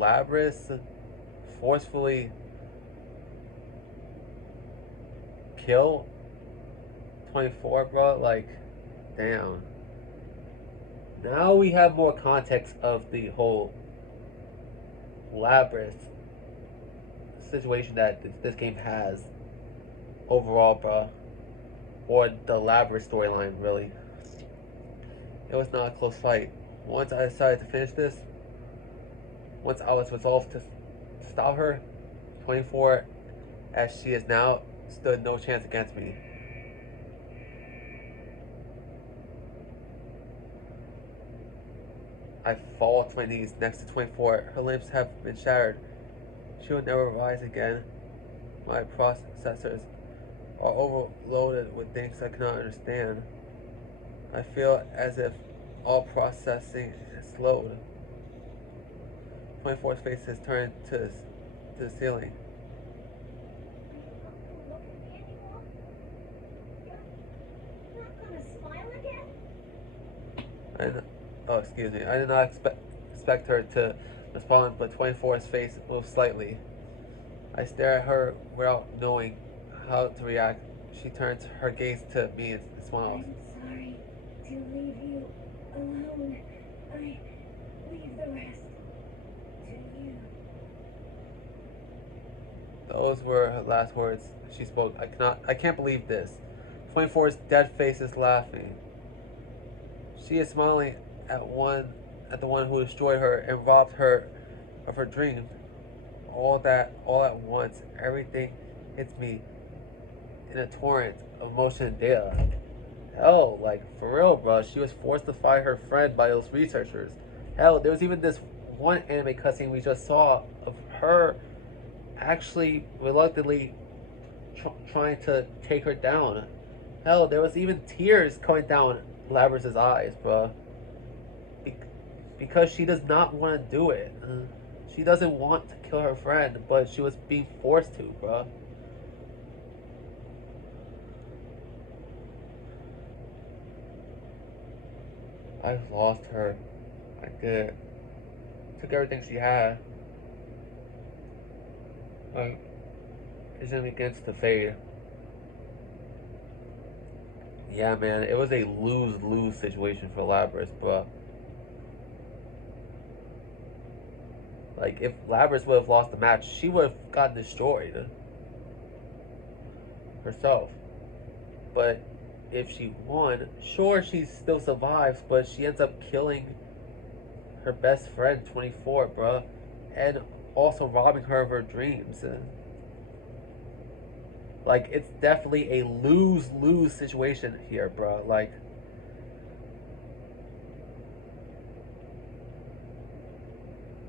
Labrys forcefully kill 24, bro. Like, damn. Now we have more context of the whole Labrys situation that this game has overall, bro. Or the Labrys storyline, really. It was not a close fight. Once I decided to finish this, once I was resolved to stop her, 24 as she is now stood no chance against me. I fall to my knees next to 24. Her limbs have been shattered. She will never rise again. My processors are overloaded with things I cannot understand. I feel as if all processing is slowed. 24's face has turned to the ceiling. I did not, oh, excuse me. I did not expect her to respond, but 24's face moved slightly. I stare at her without knowing how to react. She turns her gaze to me and smiles. I'm sorry to leave you alone. I leave the rest to you. Those were her last words she spoke. I can't believe this. 24's dead face is laughing. She is smiling at the one who destroyed her and robbed her of her dream. All at once, everything hits me in a torrent of emotion and data. Hell, like for real, bro. She was forced to fight her friend by those researchers. Hell, there was even this one anime cutscene we just saw of her actually reluctantly trying to take her down. Hell, there was even tears coming down Labrys' eyes, bro. Be- because she does not want to do it. She doesn't want to kill her friend, but she was being forced to, bro. I lost her. I did. Took everything she had. My vision begins to fade. Yeah, man, it was a lose-lose situation for Labrys, bro. Like, if Labrys would have lost the match, she would have gotten destroyed herself. But if she won, sure, she still survives, but she ends up killing her best friend, 24, bruh, and also robbing her of her dreams. Like, it's definitely a lose-lose situation here, bruh. Like,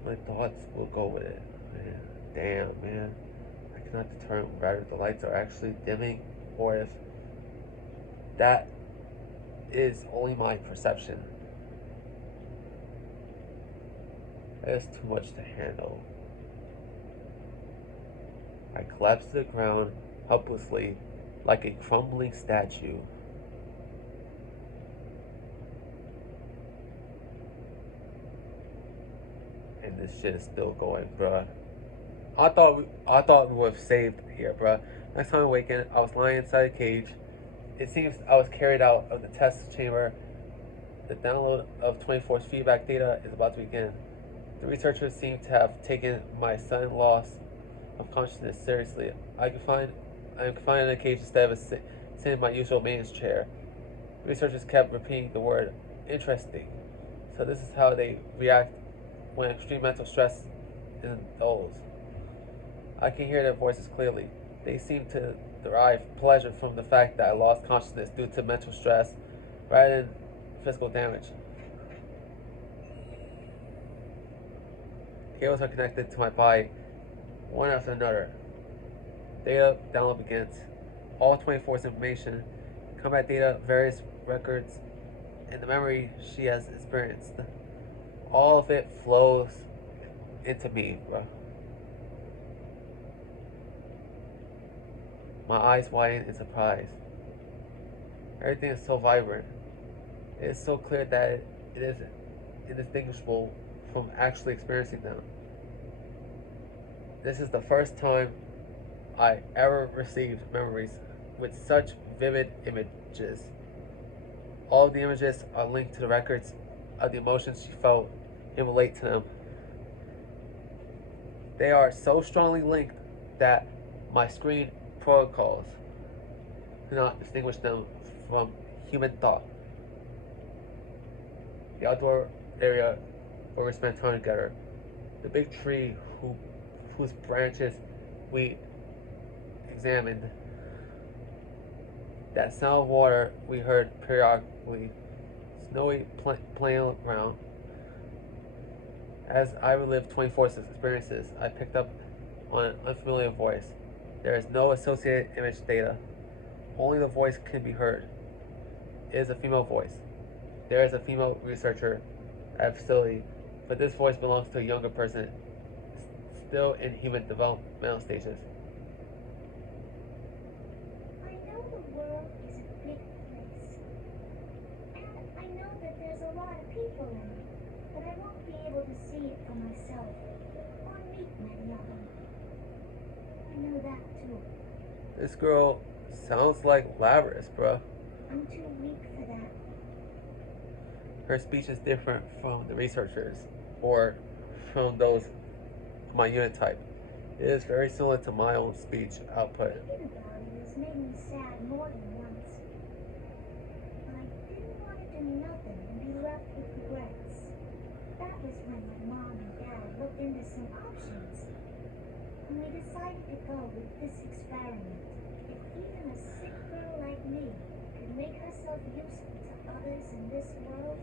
my thoughts will go with it. Man, damn, man. I cannot determine whether the lights are actually dimming or if that is only my perception. That is too much to handle. I collapse to the ground helplessly like a crumbling statue. And this shit is still going, bruh. I thought we would have saved here, bruh. Next time I awakened, I was lying inside a cage. It seems I was carried out of the test chamber. The download of 24's feedback data is about to begin. The researchers seem to have taken my sudden loss of consciousness seriously. I am confined in a cage instead of sitting in my usual maintenance chair. The researchers kept repeating the word interesting. So this is how they react when extreme mental stress indulges. I can hear their voices clearly. They seem to derive pleasure from the fact that I lost consciousness due to mental stress rather than physical damage. Cables are connected to my body, one after another. Data download begins. All 24's information, combat data, various records, and the memory she has experienced. All of it flows into me, bro. My eyes widen in surprise. Everything is so vibrant. It is so clear that it is indistinguishable from actually experiencing them. This is the first time I ever received memories with such vivid images. All of the images are linked to the records of the emotions she felt and relate to them. They are so strongly linked that my screen protocols cannot distinguish them from human thought. The outdoor area where we spent time together, the big tree whose branches we examined, that sound of water we heard periodically, snowy playground. As I relived 24's experiences, I picked up on an unfamiliar voice. There is no associated image data. Only the voice can be heard. It is a female voice. There is a female researcher at the facility, but this voice belongs to a younger person still in human developmental stages. I know the world is a big place, and I know that there's a lot of people in it, but I won't be able to see it for myself, or meet many of them. I know that too. This girl sounds like Labrys, bruh. I'm too weak for that. Her speech is different from the researchers or from those of my unit type. It is very similar to my own speech output. Thinking about it has made me sad more than once. I didn't want to do nothing and be left with regrets. That was when my mom and dad looked into some options, and we decided to go with this experiment. If even a sick girl like me could make herself useful to others in this world,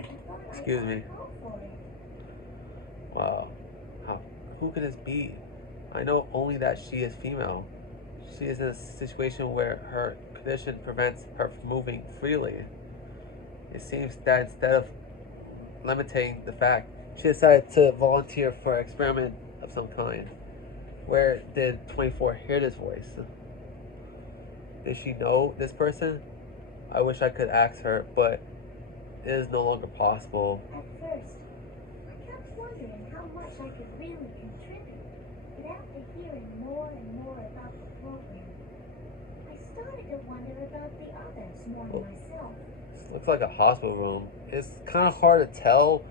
I thought Excuse me. I'd go for it. Wow. Who could this be? I know only that she is female. She is in a situation where her condition prevents her from moving freely. It seems that instead of limiting the fact, she decided to volunteer for an experiment of some kind. Where did 24 hear this voice? Did she know this person? I wish I could ask her, but it is no longer possible. At first, I kept wondering how much I could really contribute, but after hearing more and more about the program, I started to wonder about the others more than myself. This looks like a hospital room. It's kind of hard to tell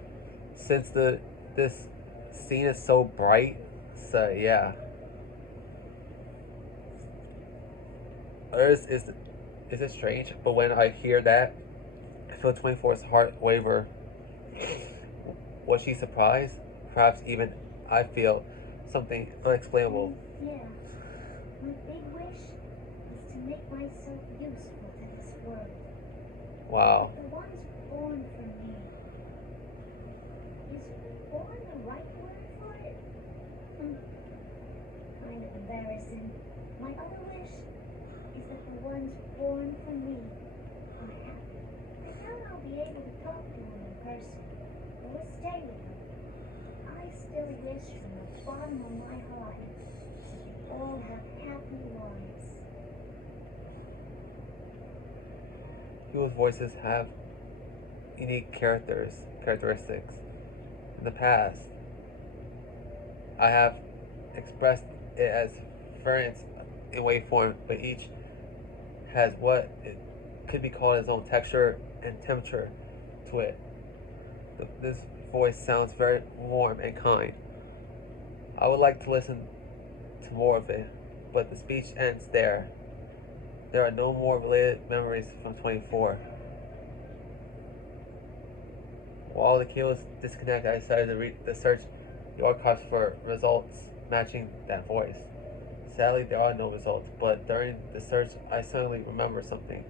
since this scene is so bright. So yeah, is it strange? But when I hear that, I feel 24's heart waver. Was she surprised? Perhaps even I feel something unexplainable. Yeah, my big wish is to make myself useful to this world. Wow. The ones born for me. Is born the right word for it? Kind of embarrassing. My other wish is that the ones born for me are happy. I doubt I'll be able to talk to them in person, or stay with them. I still wish from the bottom of my heart that they all have happy lives. People's voices have unique characteristics. In the past, I have expressed it as variants in waveform, but each has what it could be called its own texture and temperature to it. This voice sounds very warm and kind. I would like to listen to more of it, but the speech ends there. There are no more related memories from 24. While the cable is disconnected, I decided to search the archives for results matching that voice. Sadly, there are no results, but during the search, I suddenly remembered something.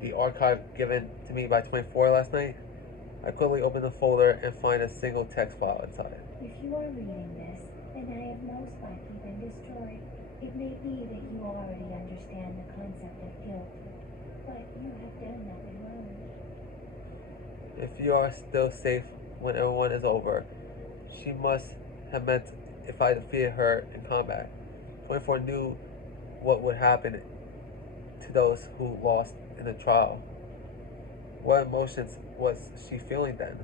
The archive given to me by 24 last night. I quickly opened the folder and find a single text file inside. If you are reading this, then I have most likely been destroyed. It may be that you already understand the concept of guilt, but you have done nothing wrong. If you are still safe when everyone is over, she must have meant if I defeated her in combat. 24 knew what would happen to those who lost in the trial. What emotions was she feeling then?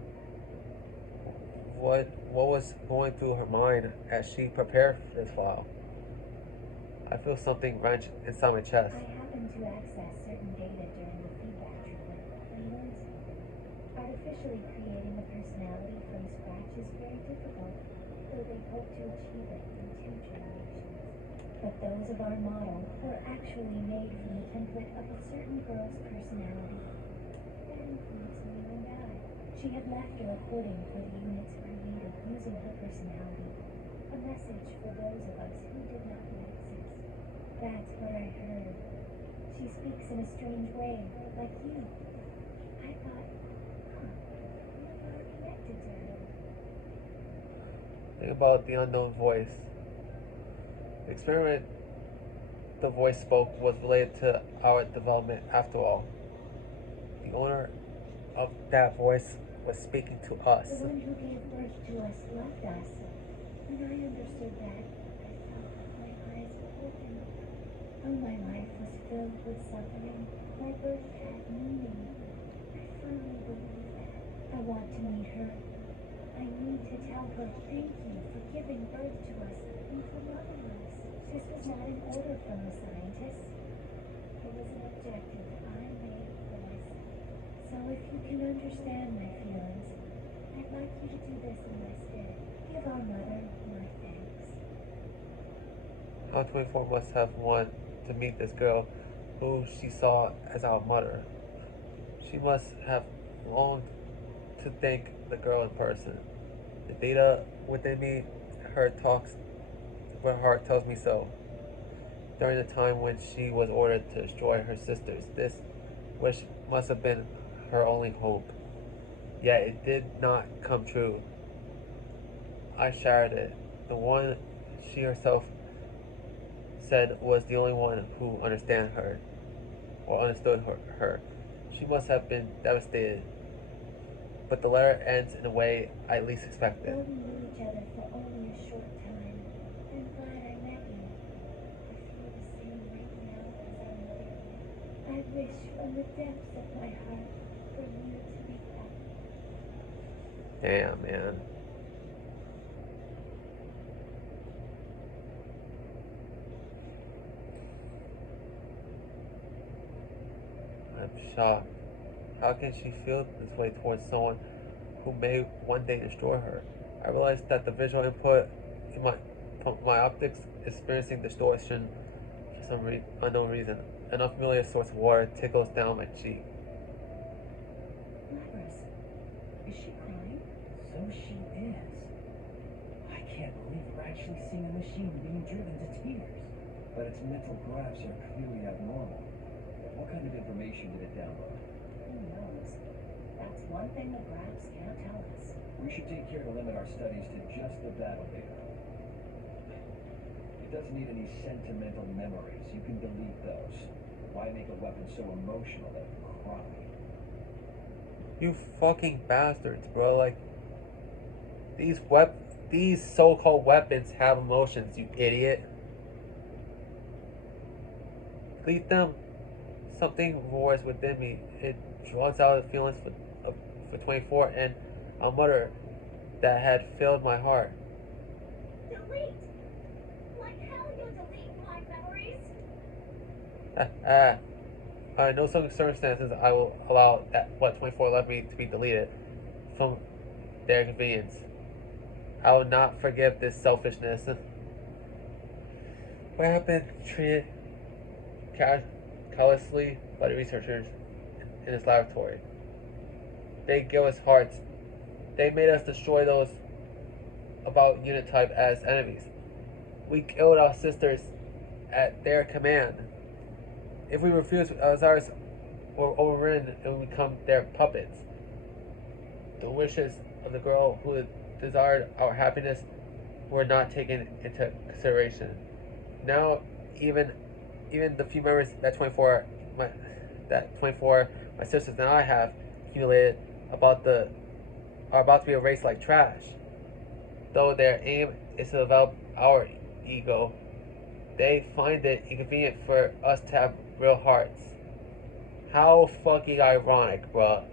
What what was going through her mind as she prepared for this file. I feel something wrench inside my chest. I happened to access certain data during the feedback treatment. I learned something. Artificially creating a personality from scratch is very difficult, though they hope to achieve it in 2 generations. But those of our model were actually made from the template of a certain girl's personality. That includes you and I. She had left a recording for the units created using her personality. A message for those of us who did not yet exist. That's what I heard. She speaks in a strange way, like you. I thought, you are connected to her. Think about the unknown voice. The experiment the voice spoke was related to our development after all. The owner of that voice was speaking to us. The one who gave birth to us loved us. When I understood that, I felt my eyes open. Though my life was filled with suffering, my birth had meaning. I firmly believe that. I want to meet her. I need to tell her thank you for giving birth to us and for loving us. This was not an order from the scientists. It was an objective I made for myself. So if you can understand my feelings, I'd like you to do this in my stead. Give our mother my thanks. How 24 must have wanted to meet this girl who she saw as our mother. She must have longed to thank the girl in person. The data within me, her heart tells me so. During the time when she was ordered to destroy her sisters, this wish must have been her only hope. Yet it did not come true. I shattered it. The one she herself said was the only one who understood her. She must have been devastated. But the letter ends in a way I least expected. Though we knew each other for only a short time, I'm glad I met you. I feel the same right now as I met you. I wish from the depths of my heart for you to be happy. Damn, man. I'm shocked. How can she feel this way towards someone who may one day destroy her? I realized that the visual input in my optics is experiencing distortion for some unknown reason. An unfamiliar source of water tickles down my cheek. Lapras, Is she crying? So she is. I can't believe we're actually seeing a machine being driven to tears. But its mental graphs are clearly abnormal. What kind of information did it download? who knows? That's one thing the graphs can't tell us. We should take care to limit our studies to just the battle data. It doesn't need any sentimental memories. You can delete those. Why make a weapon so emotional that you cry? You fucking bastards, bro. Like, these so-called weapons have emotions, you idiot. Delete them. Something roars within me. It draws out the feelings for 24 and a mother that had filled my heart. Delete! Like hell you delete my memories? In no circumstances I will allow that what 24 left me to be deleted from their convenience. I will not forgive this selfishness. What happened treated callously by the researchers in this laboratory. They gave us hearts. They made us destroy those about unit type as enemies. We killed our sisters at their command. If we refuse, our desires were overridden and we become their puppets. The wishes of the girl who desired our happiness were not taken into consideration. Now, even the few memories that 24 my sisters and I have accumulated are about to be erased like trash. Though their aim is to develop our ego, they find it inconvenient for us to have real hearts. How fucking ironic, bruh.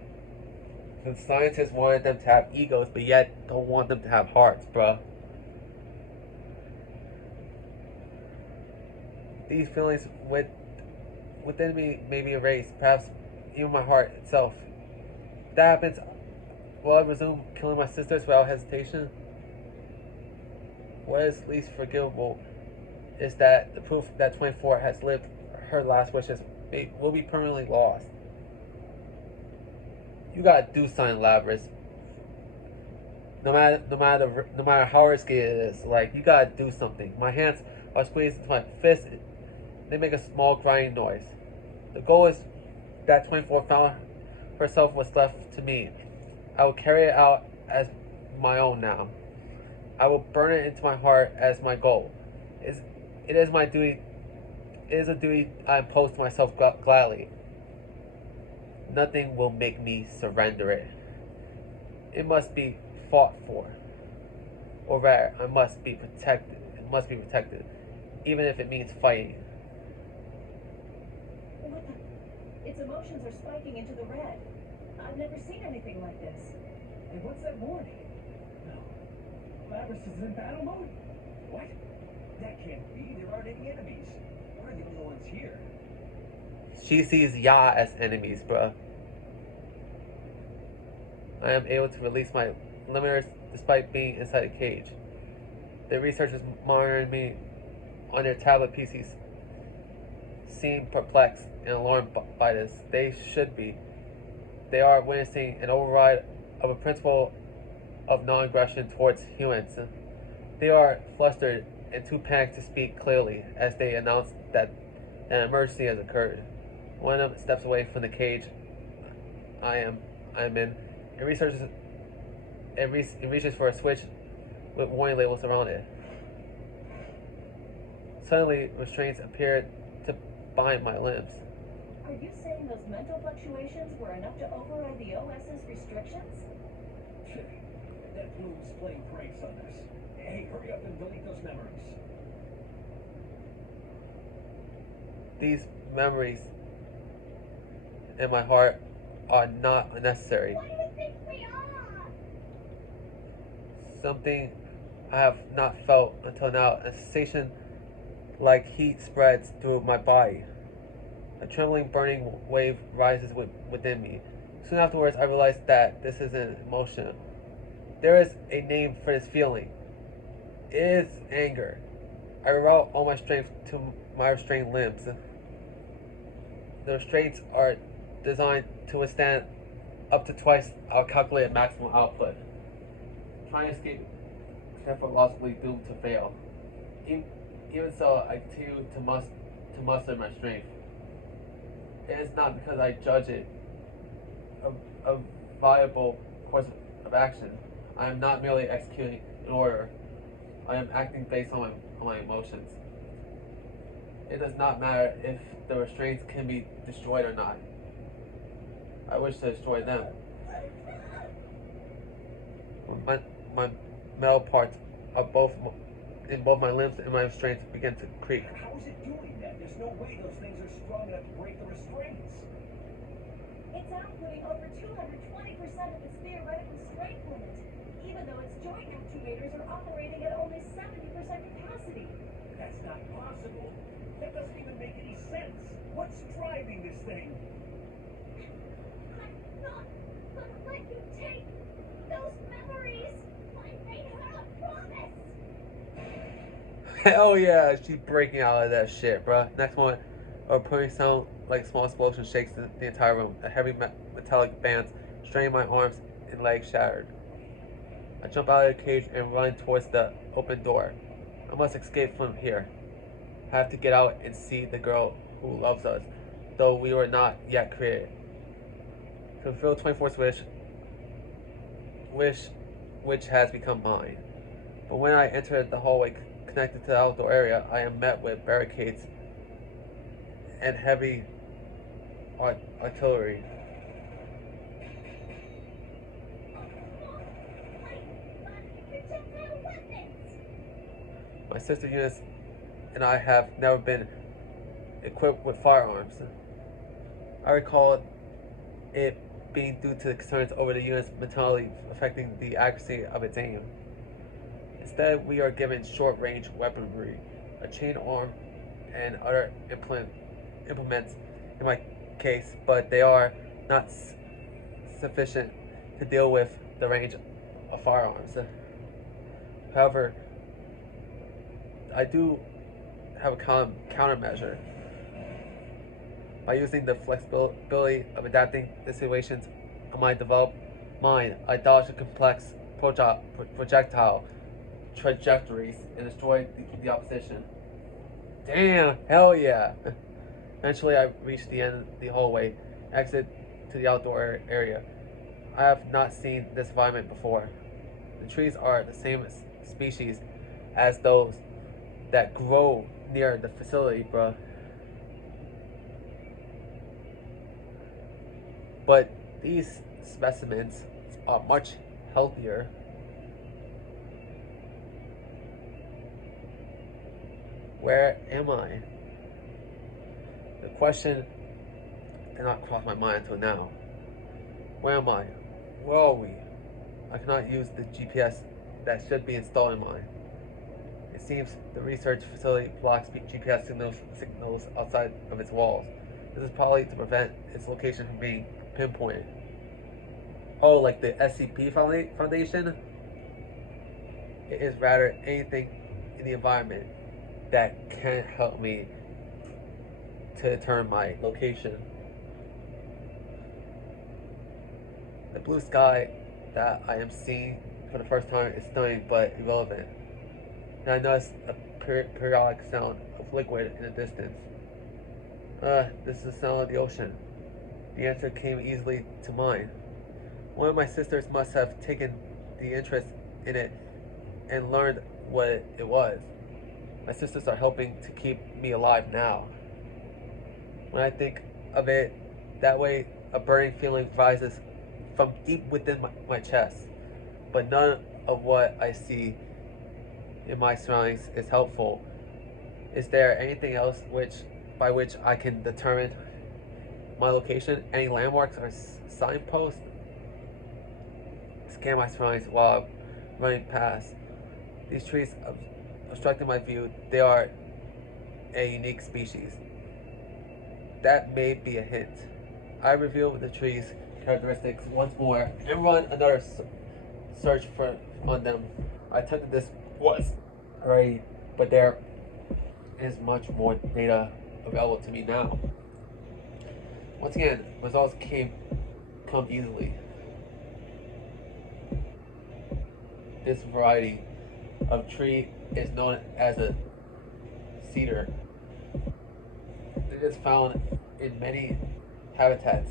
The scientists wanted them to have egos, but yet don't want them to have hearts, bruh. These feelings within me may be erased, perhaps even my heart itself. If that happens, will I resume killing my sisters without hesitation? What is least forgivable is that the proof that 24 has lived her last wishes will be permanently lost. You gotta do something, Labras. No matter how risky it is, like, you gotta do something. My hands are squeezed into my fists. They make a small grinding noise. The goal is that 24 found herself what's left to me. I will carry it out as my own now. I will burn it into my heart as my goal. It is my duty. It is a duty I impose to myself gladly. Nothing will make me surrender it. It must be fought for. Or rather, I must be protected. It must be protected, even if it means fighting. What the? Its emotions are spiking into the red. I've never seen anything like this. Hey, what's that warning? No. Labras is in battle mode? What? That can't be. There aren't any enemies. We're the only ones here. She sees Ya as enemies, bruh. I am able to release my limiters despite being inside a cage. The researchers monitoring me on their tablet PCs seem perplexed and alarmed by this. They should be. They are witnessing an override of a principle of non-aggression towards humans. They are flustered and too panicked to speak clearly as they announce that an emergency has occurred. One of them steps away from the cage I am in and reaches for a switch with warning labels around it. Suddenly, restraints appear to bind my limbs. Are you saying those mental fluctuations were enough to override the OS's restrictions? That bloom's playing pranks on us. Hey, hurry up and delete those memories. These memories in my heart are not unnecessary. What do you think we are? Something I have not felt until now. A sensation like heat spreads through my body. A trembling, burning wave rises within me. Soon afterwards, I realize that this is an emotion. There is a name for this feeling. It is anger. I route all my strength to my restrained limbs. The restraints are designed to withstand up to twice our calculated maximum output. Trying to escape is therefore logically doomed to fail. Even so, I continue to muster my strength. It is not because I judge it a viable course of action. I am not merely executing an order. I am acting based on my emotions. It does not matter if the restraints can be destroyed or not. I wish to destroy them. My metal parts are in both my limbs and my restraints begin to creak. How is it doing that? There's no way those things are strong enough to break the restraints. It's outputting over 220% of its theoretical strength limit, even though its joint actuators are operating at only 70% capacity. That's not possible. That doesn't even make any sense. What's driving this thing? I'm not gonna let you take those memories. I made her a promise. Hell yeah, she's breaking out of that shit, bruh. Next moment, a purring sound like a small explosion shakes the entire room. A heavy metallic bands strain my arms and legs shattered. I jump out of the cage and run towards the open door. I must escape from here. I have to get out and see the girl who loves us, though we were not yet created. To fulfill 24's wish which has become mine. But when I enter the hallway connected to the outdoor area, I am met with barricades and heavy artillery. My sister Eunice and I have never been equipped with firearms. I recall it being due to concerns over the unit's mentality affecting the accuracy of its aim. Instead, we are given short-range weaponry, a chain arm, and other implements in my case, but they are not sufficient to deal with the range of firearms. However, I do have a countermeasure. By using the flexibility of adapting to situations on my developed mind, I dodged a complex projectile trajectories and destroyed the opposition. Damn, hell yeah! Eventually, I reached the end of the hallway, exit to the outdoor area. I have not seen this environment before. The trees are the same species as those that grow near the facility, bruh. But these specimens are much healthier. Where am I? The question did not cross my mind until now. Where am I? Where are we? I cannot use the GPS that should be installed in mine. It seems the research facility blocks GPS signals outside of its walls. This is probably to prevent its location from being pinpointed. Oh, like the SCP Foundation? It is rather anything in the environment that can help me to determine my location. The blue sky that I am seeing for the first time is stunning but irrelevant. And I notice a periodic sound of liquid in the distance. This is the sound of the ocean. The answer came easily to mind. One of my sisters must have taken the interest in it and learned what it was. My sisters are helping to keep me alive now. When I think of it that way, a burning feeling rises from deep within my chest. But none of what I see in my surroundings is helpful. Is there anything else by which I can determine my location? Any landmarks or signposts? Scan my surroundings while I'm running past. These trees obstructing my view, they are a unique species. That may be a hint. I review the trees' characteristics once more and run another search on them. I attempted this once already, but there is much more data available to me now. Once again, results come easily. This variety of tree is known as a cedar. It is found in many habitats,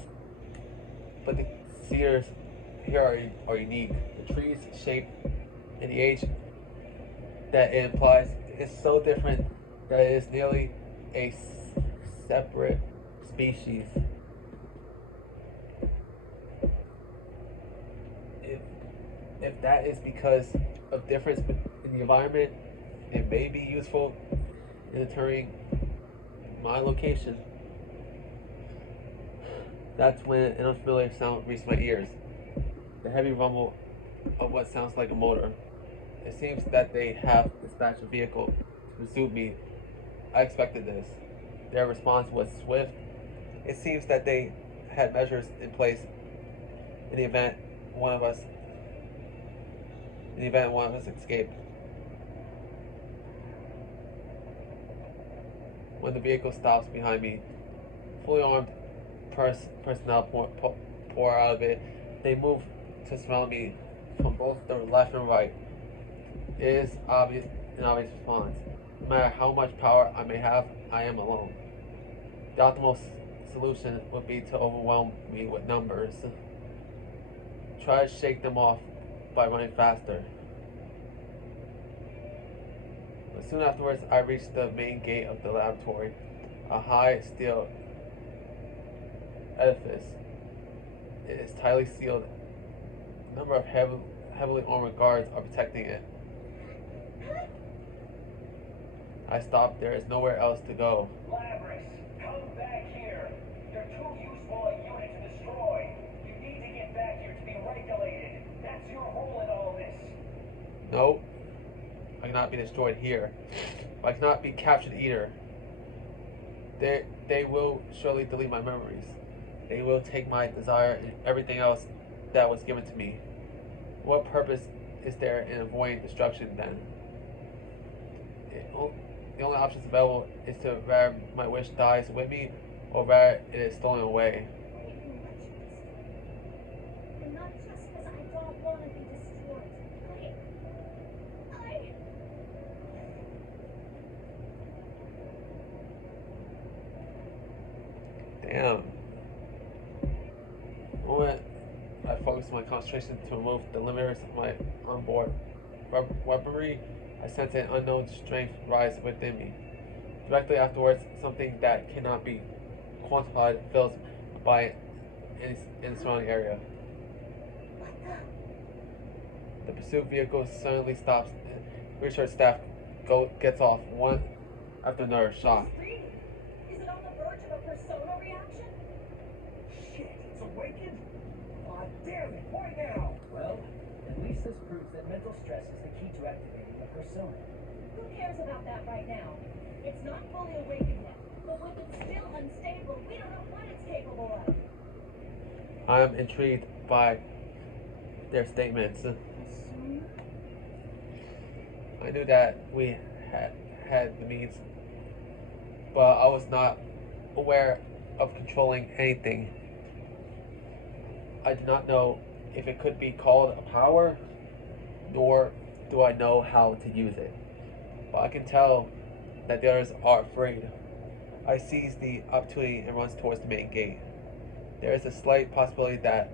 but the cedars here are unique. The tree's shape and the age that it implies is so different that it is nearly a separate species. If that is because of difference in the environment, it may be useful in determining my location. That's when an unfamiliar sound reached my ears. The heavy rumble of what sounds like a motor. It seems that they have dispatched a vehicle to pursue me. I expected this. Their response was swift. It seems that they had measures in place in the event one of us escaped. When the vehicle stops behind me, fully armed personnel pour out of it. They move to surround me from both the left and right. It is an obvious response. No matter how much power I may have, I am alone. The optimal solution would be to overwhelm me with numbers. Try to shake them off by running faster. But soon afterwards, I reached the main gate of the laboratory, a high steel edifice. It is tightly sealed. A number of heavily armored guards are protecting it. I stopped. There is nowhere else to go. Labrys, come back here. You're too useful a unit to destroy. You need No, I cannot be destroyed here. I cannot be captured either. They will surely delete my memories. They will take my desire and everything else that was given to me. What purpose is there in avoiding destruction then? The only options available is to rather my wish dies with me, or rather it is stolen away. And not just because I don't want to be destroyed. I... Damn. The moment I focus my concentration to remove the limiters of my onboard weaponry, I sense an unknown strength rise within me. Directly afterwards, something that cannot be quantified fills by in the surrounding area. The pursuit vehicle suddenly stops. Research staff gets off one after another, shocked. Is it on the verge of a persona reaction? Shit, it's awakened? Aw, damn it, why now? Well, at least this proves that mental stress is the key to activating the persona. Who cares about that right now? It's not fully awakened yet, but with it still unstable, we don't know what it's capable of. I am intrigued by their statements. Persona? I knew that we had the means, but I was not aware of controlling anything. I did not know if it could be called a power, nor do I know how to use it. But I can tell that the others are afraid. I seize the opportunity and runs towards the main gate. There is a slight possibility that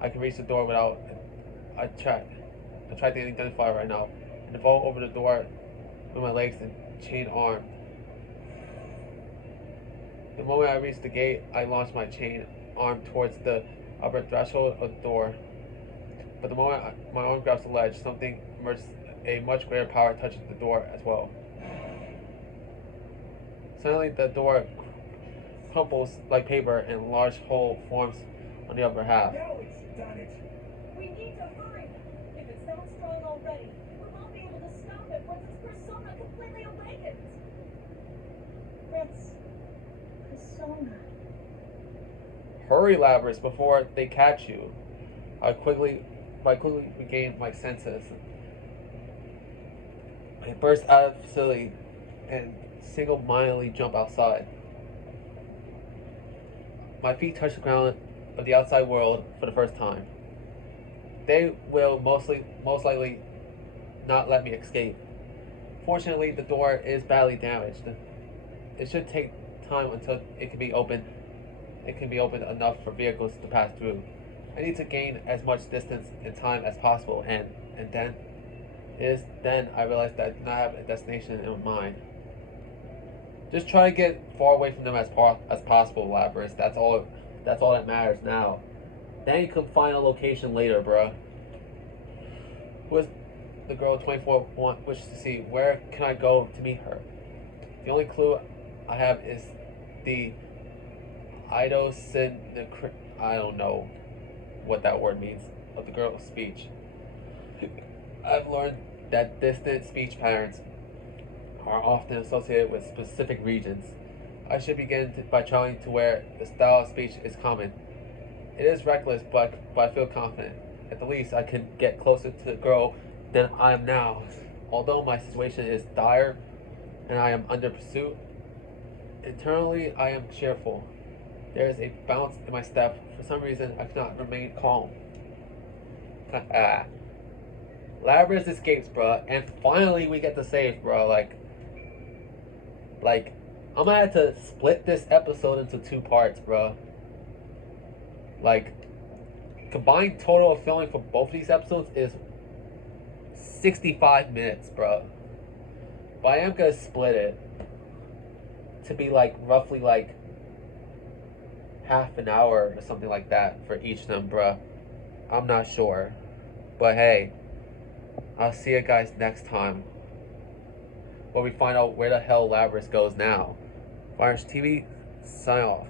I can reach the door without attracting identifier right now, and vault over the door with my legs and chain arm. The moment I reach the gate, I launch my chain arm towards the upper threshold of the door. But the moment my arm grabs the ledge, something emerges. A much greater power touches the door as well. Suddenly, the door crumples like paper, and a large hole forms on the upper half. Now it's done it. We need to hurry. If it's that strong already, we won't be able to stop it once its persona completely awakens. That's... persona. Hurry, Labrys, before they catch you. I quickly regain my senses. I burst out of the facility and single-mindedly jump outside. My feet touch the ground of the outside world for the first time. They will most likely not let me escape. Fortunately, the door is badly damaged. It should take time until it can be opened. It can be opened enough for vehicles to pass through. I need to gain as much distance and time as possible, and then I realized that I do not have a destination in mind. Just try to get far away from them as possible, Labrys. That's all that matters now. Then you can find a location later, bruh. Who is the girl 24 wishes to see? Where can I go to meet her? The only clue I have is the idiosyncrasy, I don't know what that word means, of the girl's speech. I've learned that distant speech patterns are often associated with specific regions. I should begin by trying to where the style of speech is common. It is reckless, but I feel confident. At the least, I can get closer to the girl than I am now. Although my situation is dire and I am under pursuit, internally I am cheerful. There is a bounce in my step. For some reason, I cannot remain calm. Labrys escapes, bruh, and finally we get to save, bruh. Like, I'm gonna have to split this episode into 2 parts, bruh. Like, combined total of filming for both of these episodes is 65 minutes, bruh. But I am gonna split it to be roughly half an hour or something like that for each of them, bruh. I'm not sure. But hey, I'll see you guys next time, where we find out where the hell Labrys goes now. Virus TV, sign off.